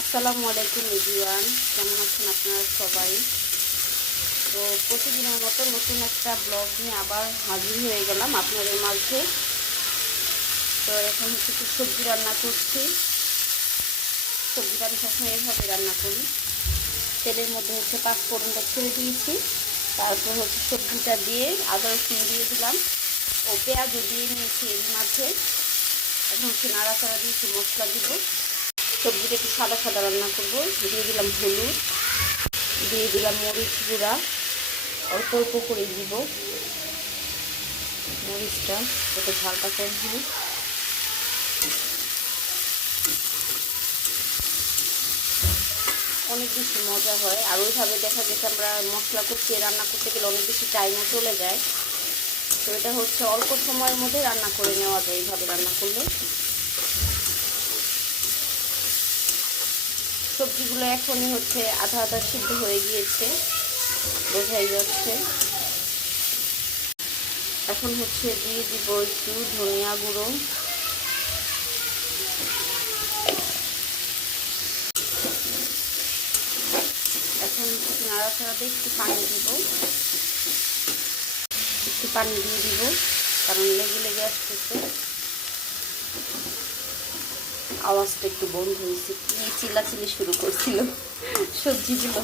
আসসালামু আলাইকুম এভরিওয়ান, কেমন আছেন আপনারা সবাই? তো প্রতিদিনের মতো নতুন একটা ব্লগ নিয়ে আবার হাজির হয়ে গেলাম আপনাদের মাঝে। তো এখন হচ্ছে একটু সবজি রান্না করছি। সবজিটা আমি সবসময় এভাবে রান্না করি। তেলের মধ্যে হচ্ছে পাঁচফোড়নটা ছেড়ে দিয়েছি, তারপর হচ্ছে সবজিটা দিয়ে আদা রসুন দিয়ে দিলাম ও পেঁয়াজও দিয়ে নিয়েছি এর মাঝে। এখন হচ্ছে নাড়াচাড়া দিয়েছি, মশলা দিব। সবজিটা একটু সাদা সাদা রান্না করব। দিয়ে দিলাম হলুদ, দিয়ে দিলাম মরিচ গুঁড়া, অল্প অল্প করে দিব মরিচটা, যাতে ঝালটা কম হয়। অনেক বেশি মজা হয়, আর ওইভাবে দেখা গেছে আমরা মশলা করতে রান্না করতে গেলে অনেক বেশি টাইমও চলে যায়। তো এটা হচ্ছে অল্প সময়ের মধ্যে রান্না করে নেওয়া যায় এইভাবে রান্না করলে। সবজিগুলো এখনই হচ্ছে আধা আধা সিদ্ধ হয়ে গিয়েছে, বোঝাই যাচ্ছে। এখন হচ্ছে দিয়ে দিব একটু ধনিয়া গুঁড়ো, এখন হচ্ছে নাড়াচাড়া দিয়ে একটু পানি দিব, একটু পানি দিয়ে দিব কারণ লেগে লেগে আসতেছে। আওয়াজটা একটু বন্ধ হয়েছে, কি চিল্লাচিল্লি শুরু করছিল সবজিগুলো।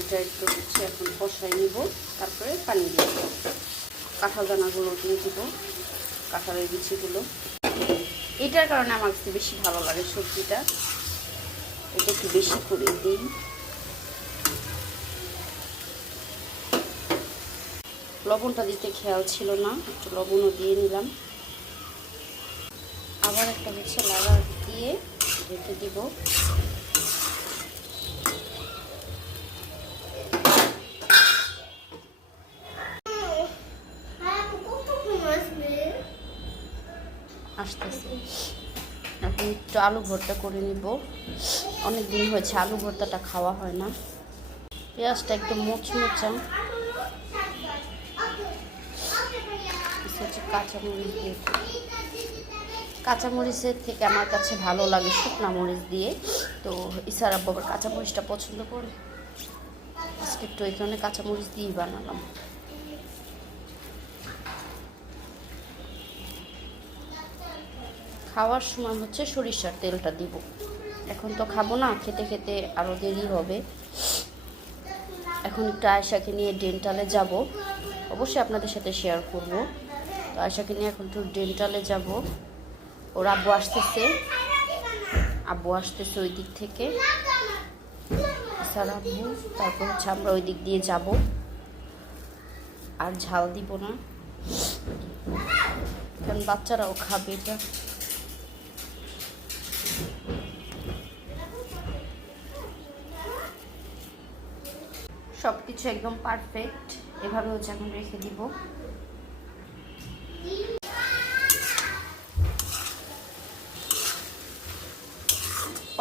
এটা একটু হচ্ছে এখন কষাই নিব, তারপরে পানি দিয়ে দেবো। কাঁঠাল দানাগুলো দিয়ে দিব, কাঁঠালের বিচিগুলো। এটার কারণে আমার কাছে বেশি ভালো লাগে সবজিটা, এটা একটু বেশি করে দিই। লবণটা দিতে খেয়াল ছিল না, একটু লবণও দিয়ে নিলাম। আবার একটা হচ্ছে লাগা দিয়ে ঢেকে দিব। আসতেছে, এখন একটু আলু ভর্তা করে নিব। অনেক দিন হয়েছে আলু ভর্তাটা খাওয়া হয় না। পেঁয়াজটা একদম মোচমোচা, হচ্ছে কাঁচামরিচ দিয়ে। কাঁচামরিচের থেকে আমার কাছে ভালো লাগে শুকনা মরিচ দিয়ে, তো ইসার আব্বু আবার কাঁচামরিচটা পছন্দ করে, আজকে একটু এই কারণে কাঁচামরিচ দিয়েই বানালাম। খাওয়ার সময় হচ্ছে সরিষার তেলটা দিব। এখন তো খাবো না, খেতে খেতে আরও দেরি হবে। এখন একটু আয়েশাকে নিয়ে ডেন্টালে যাব, অবশ্যই আপনাদের সাথে শেয়ার করব। তো আয়েশাকে নিয়ে এখন একটু ডেন্টালে যাব। ওর আব্বু আসতেছে, ওই দিক থেকে স্যার আব্বু, তারপর হচ্ছে আমরা ওই দিক দিয়ে যাব। আর ঝাল দিব না, কারণ বাচ্চারাও খাবে এটা। সব কিছু একদম পারফেক্ট, এভাবে হচ্ছে এখন রেখে দিব।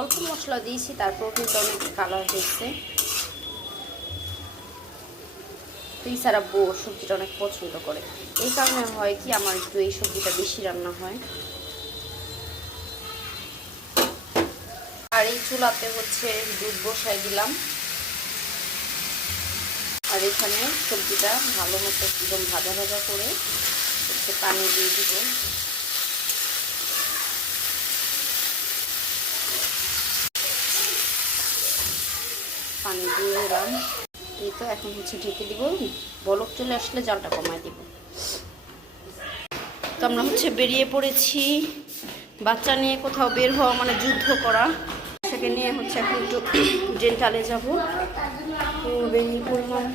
অল্প মশলা দিয়েছি, তারপর কিন্তু অনেক কালার হয়েছে। তুই সারা বউ সবজিটা অনেক পছন্দ করে, এই কারণে হয় কি আমার একটু এই সবজিটা বেশি রান্না হয়। আর এই চুলাতে হচ্ছে দুধ বসাই দিলাম, আর এখানে সবজিটা ভালো মতো একদম ভাজা ভাজা করে হচ্ছে পানি দিয়ে দিব। পানি দিয়ে দিলাম, এই তো এখন হচ্ছে ঢেকে দিব। বলক চলে আসলে জালটা কমায় দিব। তো আমরা হচ্ছে বেরিয়ে পড়েছি, বাচ্চা নিয়ে কোথাও বের হওয়া মানে যুদ্ধ করা। সেকে নিয়ে হচ্ছে এখন একটু ডেন্টালে যাব, তো বেরিয়ে পড়লাম।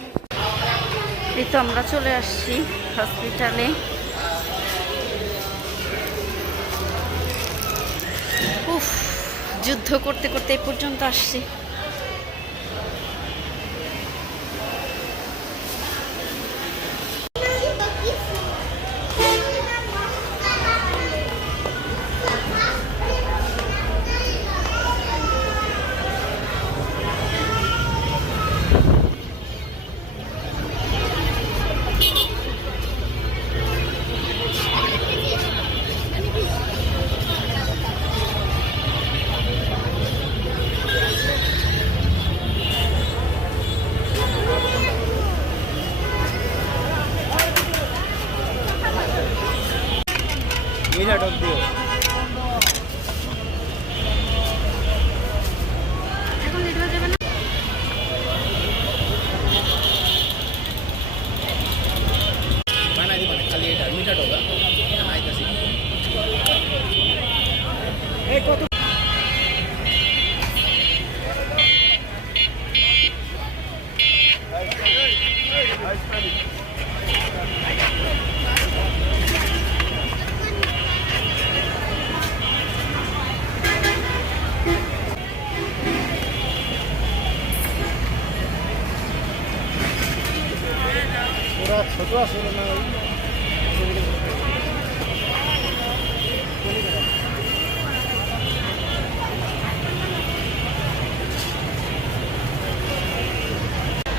এই তো আমরা চলে আসছি হসপিটালে। উফ, যুদ্ধ করতে করতে এই পর্যন্ত আসছি। ছোট আছে না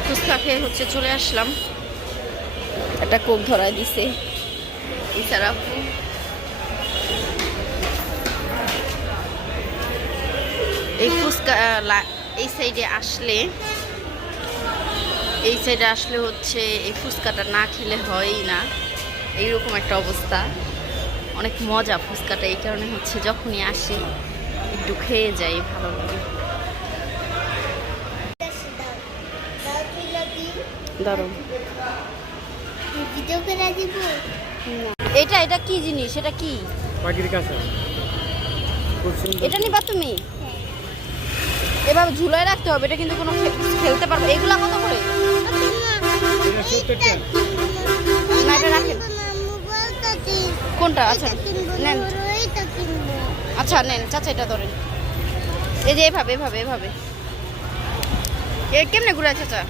ফুচকা খেয়ে হচ্ছে চলে আসলাম, একটা কোক ধরায় দিছে এছাড়া। এই ফুচকা এই সাইডে আসলে হচ্ছে এই ফুচকাটা না খেলে হয়ই না, এইরকম একটা অবস্থা। অনেক মজা ফুচকাটা, এই কারণে হচ্ছে যখনই আসি একটু খেয়ে যাই, ভালো লাগে। দারুণ। এটা কি জিনিস, এটা কি? এটা নিবা তুমি? এভাবে ঝুলায় রাখতে হবে, এটা কিন্তু কোনো খেলতে পারবে। এগুলা কত করে? না এটা রাখেন। কোনটা? আচ্ছা নেন, আচ্ছা নেন চাচা, এটা ধরেন। এই যে এভাবে এভাবে এভাবে কেমনে ঘুরে চাচা?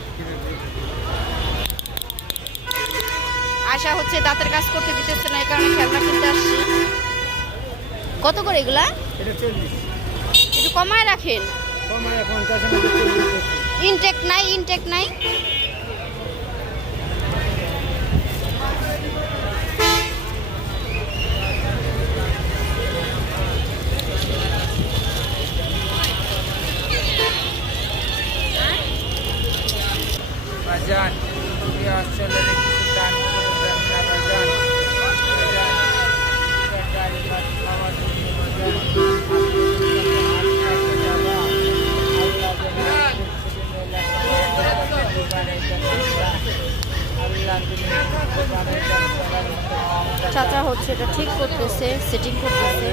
আশা হচ্ছে দাঁতের কাজ করতে দিতেছে না, এই কারণে খেলনা কিনতে আসছি। কত করে এগুলা? একটু কমায় রাখেন। ইনটেক নাই। বাজান তুমি আসলে কিছু দান করে দেন না বাজান। চাচা হচ্ছে এটা ঠিক করতেছে, সেটিং করতেছে।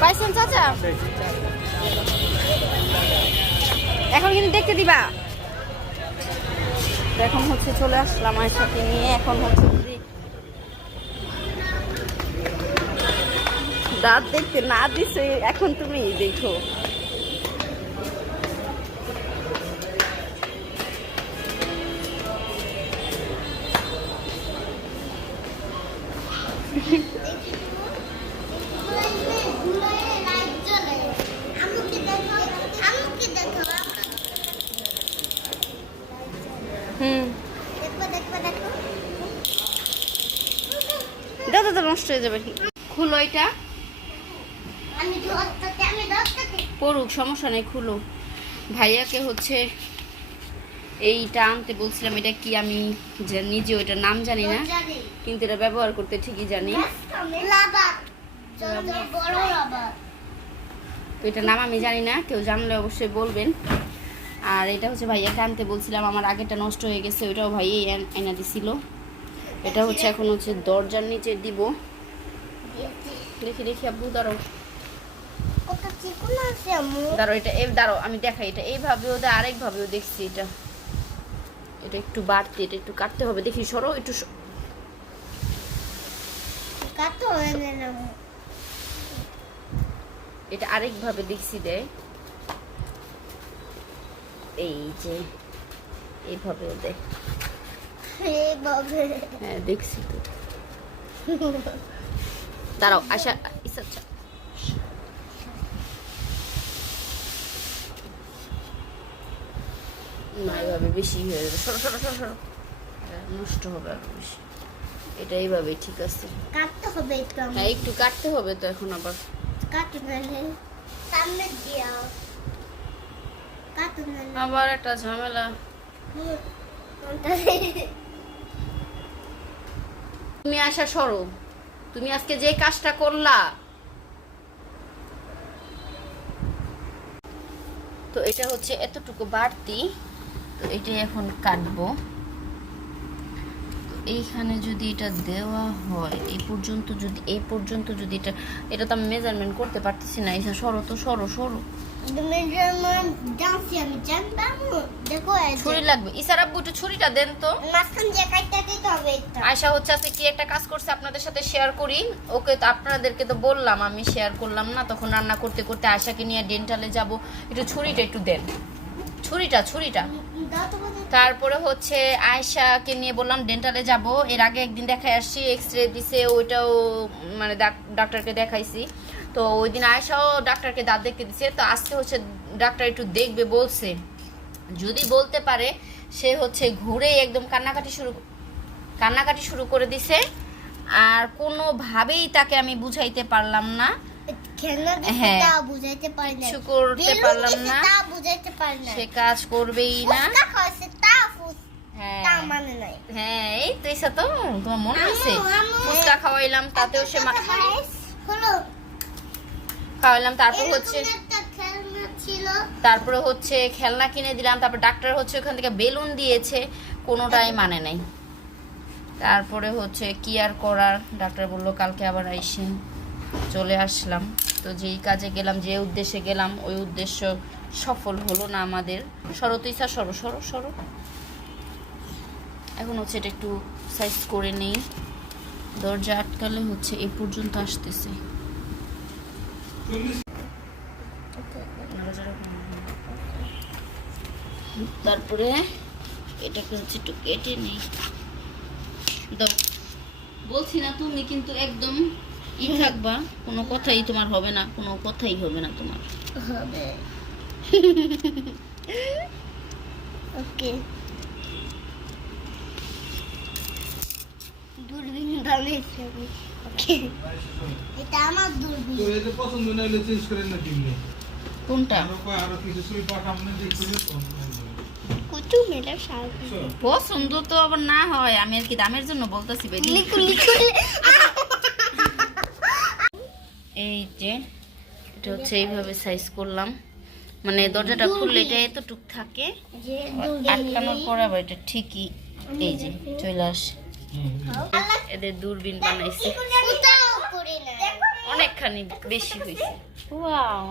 পাইছেন চাচা? এখন কিন্তু দেখতে দিবা। এখন হচ্ছে চলে আসলাম আমার সাথে নিয়ে। এখন হচ্ছে দাঁত দেখতে না দিছে, এখন তুমি দেখো। দাদা নষ্ট হয়ে যাবে। খুলো এটা, পড়ুক, সমস্যা নেই, খুলো। ভাইয়াকে হচ্ছে এইটা আনতে বলছিলাম। এটা কি আমি নিজে ওইটার নাম জানি না, কিন্তু এটা ব্যবহার করতে ঠিকই জানি। তো এটার নাম আমি জানি না, কেউ জানলে অবশ্যই বলবেন। আর এটা হচ্ছে ভাইয়াকে আনতে বলছিলাম, আমার আগেটা নষ্ট হয়ে গেছে, ওইটাও ভাইয়াই এনে দিছিল। এটা হচ্ছে এখন হচ্ছে দরজার নিচে দিব। দেখি আব্বু দাঁড়াও, দাঁড়াও আমি দেখাই। এটা এইভাবেও দেয়, আরেকভাবেও দেখছি। এটা একটু বাড়তি, এটা একটু কাটতে হবে। দেখি সরো একটু, এটা আরেকভাবে দেখছি দেয়। এই যে এইভাবেও দেয়। হ্যাঁ দেখছি তো। দাঁড়াও আশা, আচ্ছা না, এভাবে বেশি হয়ে যাবে। সরো নষ্ট হবে আরো বেশি। এটা এইভাবে ঠিক আছে, কাটতে হবে। হ্যাঁ একটু কাটতে হবে তো এখন, আবার আবার একটা ঝামেলা। তুমি আশা সরো, তুমি আজকে যে কাজটা করলা, তো এটা হচ্ছে এতটুকু বাড়তি। তো তো এটাই এখন কাটবো। এইখানে যদি এটা দেওয়া হয় এই পর্যন্ত যদি এটা তো আমি মেজারমেন্ট করতে পারতেছি না। এই সরো তো, সরো। ছুরি লাগবে। ইসার আব্বু একটু ছুরিটা দেন তো। আয়শা হচ্ছে আজকে কি একটা কাজ করছে আপনাদের সাথে শেয়ার করি। ওকে তো আপনাদেরকে তো বললাম, আমি শেয়ার করলাম না। তখন রান্না করতে করতে আয়শাকে নিয়ে ডেন্টালে যাব। একটু ছুরিটা একটু দেন, ছুরিটা। তারপরে হচ্ছে আয়শাকে নিয়ে বললাম ডেন্টালে যাব। এর আগে একদিন দেখাই আসছি, এক্সরে দিছে, ওইটাও মানে ডাক্তারকে দেখাইছি। তো ওই দিন আয়শাও ডাক্তারকে দাঁত দেখতে দিছে। তো আজকে হচ্ছে ডাক্তার একটু দেখবে বলছে, যদি বলতে পারে সে হচ্ছে ঘুরে একদম কান্নাকাটি শুরু করে দিছে। আর কোনোভাবেই তাকে আমি বুঝাইতে পারলাম না, কিছু করতে পারলাম না, সে কাজ করবেই না। হ্যাঁ এই তো এসা তো তোমার মনে আছে, ফুচকা খাওয়াইলাম, তাতেও সে খাওয়াইলাম। তারপরে হচ্ছে খেলনা কিনে দিলাম। তারপর ডাক্তার হচ্ছে ওখান থেকে বেলুন দিয়েছে, কোনোটাই মানে নাই। তারপরে হচ্ছে কি আর করার, ডাক্তার বললো কালকে আবার আইসেন। চলে আসলাম। তো যেই কাজে গেলাম, যে উদ্দেশ্যে গেলাম, ওই উদ্দেশ্য সফল হলো না আমাদের। সরতইসা সরো। এখন হচ্ছে এটা একটু সাইজ করে নেই। দরজা আটকালে হচ্ছে এই পর্যন্ত আসতেছে। তারপরে এটাকে হচ্ছে একটু কেটে নেই। দাও, বলছি না তুমি কিন্তু একদম থাকবা, কোনো কথাই তোমার হবে না, কোনো কথাই হবে না তোমার। হবে ওকে। দূরবীন বানাইছি ওকে, এটা আমার দূরবীন। তো এটা পছন্দ না হলে চেঞ্জ করে না দিলে কোনটা? আরো কিছু ছবি পাঠাম না, দেখছিস তো কত মেলা শাড়ি পছন্দ তো আবার না হয়। আমি আর কি দামের জন্য বলতেছি ভাই। এই যে এটা হচ্ছে এইভাবে সাইজ করলাম, মানে দরজাটা খুললে এটা এতটুক থাকে, আটকানোর পর আবার এটা ঠিকই এই যে চলে আসে। এদের দূরবীন বানাইছে, অনেকখানি বেশি হয়েছে। ওয়াও